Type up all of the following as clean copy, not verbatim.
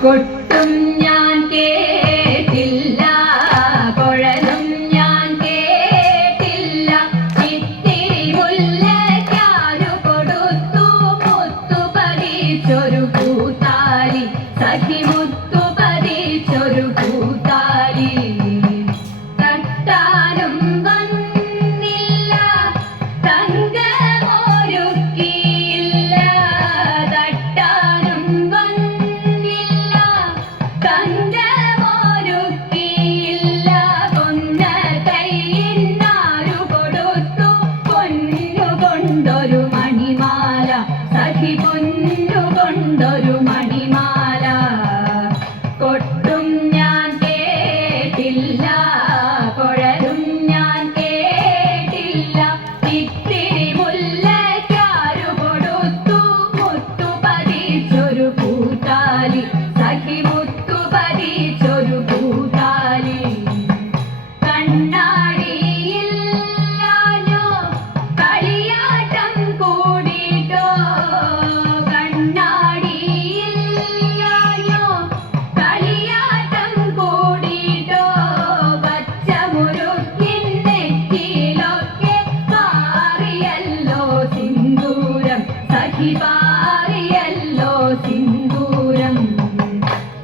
കൊട്ടും ഞാൻ കേട്ടില്ല, കുഴലും ഞാൻ കേട്ടില്ല. ഇത്തിരി മുല്ലയ്ക്കാരു കൊടുത്തു മുത്തു പതിച്ചൊരു പൂത്താലി, സഖി മുത്തു പതിച്ചൊരു പൂത്താലി. തട്ടാനും വന്നില്ല, തങ്കമൊരുക്കിയില്ല. തട്ടാനും വന്നില്ല, തങ്കമൊരുക്കിയില്ല. കൊന്ന കൈയിന്നാരു കൊടുത്തു പൊന്നു കൊണ്ടൊരു മണിമാല, സഖി പൊന്നു കൊണ്ടൊരു മണിമാല. കൊട്ടും ഞാൻ കേട്ടില്ല, കുഴലും ഞാൻ കേട്ടില്ല. ഇത്തിരി മുല്ലയ്ക്കാരു കൊടുത്തു മുത്തു പതിച്ചൊരു പൂത്താലി, സഖി മുത്തു പതിച്ചൊരു പൂത്താലി. കണ്ണാടിയില്ലാഞ്ഞോ കളിയാട്ടം കൂടിട്ടോ, കണ്ണാടിയില്ലാഞ്ഞോ കളിയാട്ടം കൂടിട്ടോ. പച്ചമുരുക്കിൻ നെറ്റിയിലൊക്കെ പാറിയല്ലോ സിന്ദൂരം, സഖി പാറിയല്ലോ സിന്ദൂരം.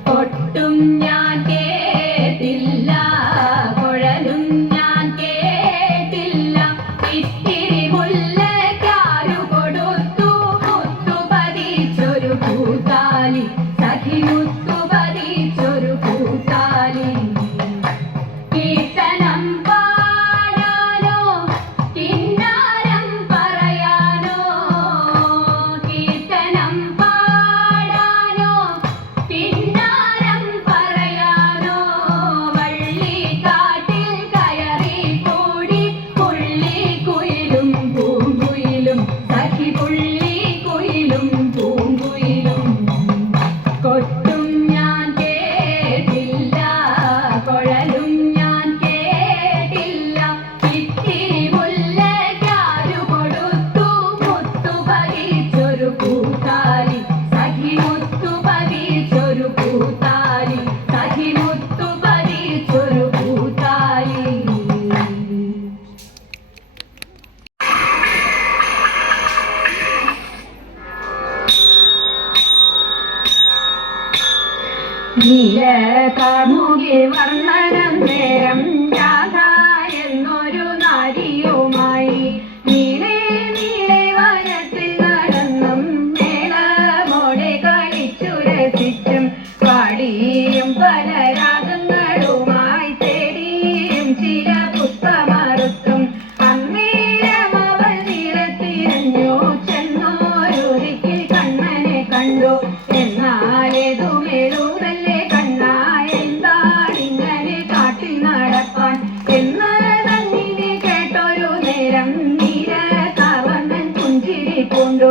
കൊട്ടും ഞാൻ കേട്ടില്ല, കുഴലും ഞാൻ കേട്ടില്ല. ഇത്തിരി മുല്ലയ്ക്കാരു കൊടുത്തു മുത്തു പതിച്ചൊരു പൂത്താലി, സഖി മുത്തു പതിച്ചൊരു പൂത്താലി. കീർത്തനം പാടാനോ കിന്നാരം പറയാനോ, കീർത്തനം പാടാനോ കിന്നാരം പറയാനോ. വള്ളിക്കാട്ടിൽ കയറി കൂടി പുള്ളിക്കുയിലും പൂങ്കുയിലും, സഖി പുള്ളിക്കുയിലും പൂങ്കുയിലും. കൊട്ടും ഞാൻ കേട്ടില്ല, കുഴലും ഞാൻ കേട്ടില്ല. ഇത്തിരി മുല്ലയ്ക്കാരു കൊടുത്തു മുത്തു പതിച്ചൊരു പൂത്താലി, സഖി മുത്തു പതിച്ചൊരു പൂത്താലി, സഖി മുത്തു പതിച്ചൊരു പൂത്താലി. നീലകാമുകി വർണ്ണനം നേരം രാധ എന്നൊരു നാരിയുമായി നീളെ നീളെ വനത്തിൽ നടന്നും മേളമോടെ കളിച്ചു രസിച്ചും പാടിയും പല രാഗങ്ങളുമായി തേടിയും ചില പുഷ്പമറുത്തും അന്നേരം അവൾ നിറത്തിരിഞ്ഞു ചെന്നോരൊരിക്കൽ കണ്ണനെ കണ്ടു. എന്നാലേതുമേളൂതല്ലേ കണ്ണാ, എന്താണിങ്ങനെ കാട്ടിൽ നടപ്പാൻ എന്ന് തന്നിനെ കേട്ടൊരു നേരം നീരകവർണ്ണൻ പുഞ്ചിരി പൂണ്ടു.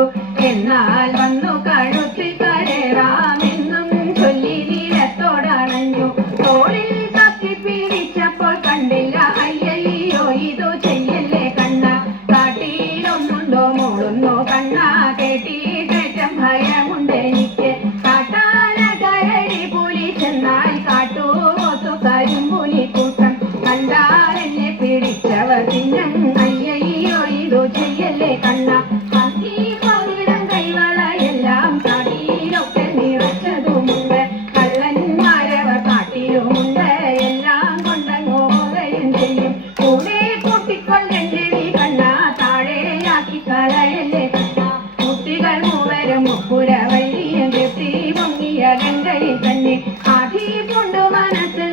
എന്നാൽ വന്നു കഴുത്തിൽ കരേറാമെന്നും ചൊല്ലി നീലത്തോടണഞ്ഞു. തോളിൽ തപ്പി പിടിച്ചപ്പോൾ കണ്ടില്ല, അയ്യയ്യോ ഇതു ചെയ്യല്ലേ കണ്ണാ, കാട്ടിലൊന്നുണ്ടോ മോളുന്നോ കണ്ണാ, കേട്ടിട്ടേറ്റം ഭയമുണ്ടെനിക്ക്. കാട്ടാന കരടി പുലി ചെന്നാൽ കാട്ടുപോത്തു കരിമ്പുലി കൂട്ടം കണ്ടാലെന്നെ പിടിച്ചവർ തിന്നും. അയ്യയ്യോ ഇതു ചെയ്യല്ലേ കണ്ണാ, അതി പവിടം കൈവളയെല്ലാം കാട്ടിലൊക്കെ നിറച്ചതുമുണ്ട്, കള്ളന്മാരവർ കാട്ടിലുമുണ്ട്. എല്ലാം കൊണ്ടങ്ങോ പോവുകയും ചെയ്യും. കൂടെ കൂട്ടിക്കൊണ്ടെന്നെ നീ കണ്ണാ, താഴെയാക്കി കളയല്ലേ കണ്ണാ. കുട്ടികൾ മൂവരും മുപ്പുര വഴിയും കെട്ടി പൊങ്ങിയ ഗംഗയിൽ തന്നെ ആധി കൊണ്ടു മനസ്സിൽ